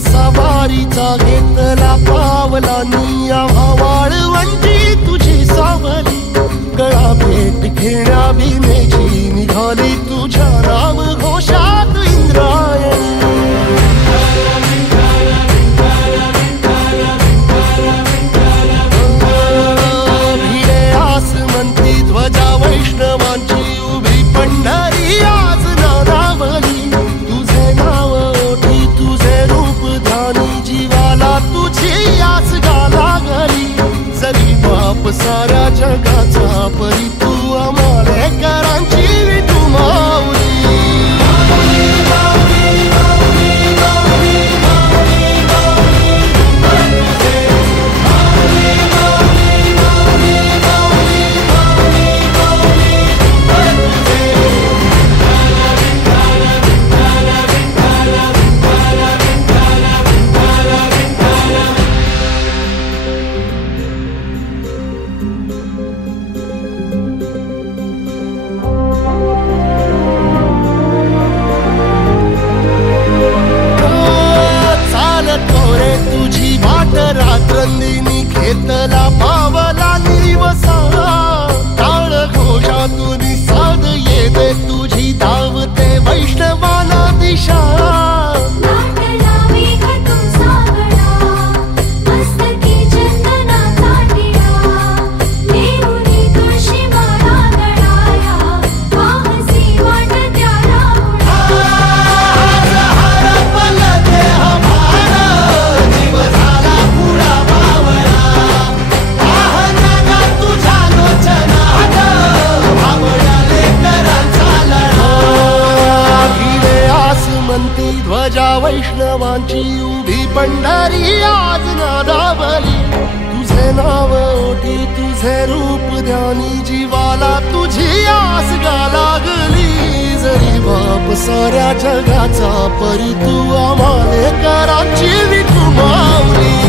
सवारीचा घेतला पावला निया वाळवंटी तुझी सावली गळा भेट घेण्या भीमेची निघाली तुझ्या राम घोषात इंद्रायणी भिडे आसमंती ध्वजा वैष्णवांची उभी पंढरी आज नादावली तुझे नाव ओठी तुझे रूप ध्यानी जीवाला तुझी आस गाला गली जरी बाप साऱ्या जगाचा परी तू आमालेकरांची विठू माऊली रात्रंदिनी घेतला पावला निवसा टाळ घोषातून साध येते तुझी धावते वैष्णवाला दिशा ध्वजा वैष्णवांची उभी पंढरी आज नादावली तुझे नाव ओठी तुझे रूप ध्यानी जीवाला तुझी आस गा लागली जरी बाप साऱ्या जगाचा परी तू आमालेकरांची विठू माऊली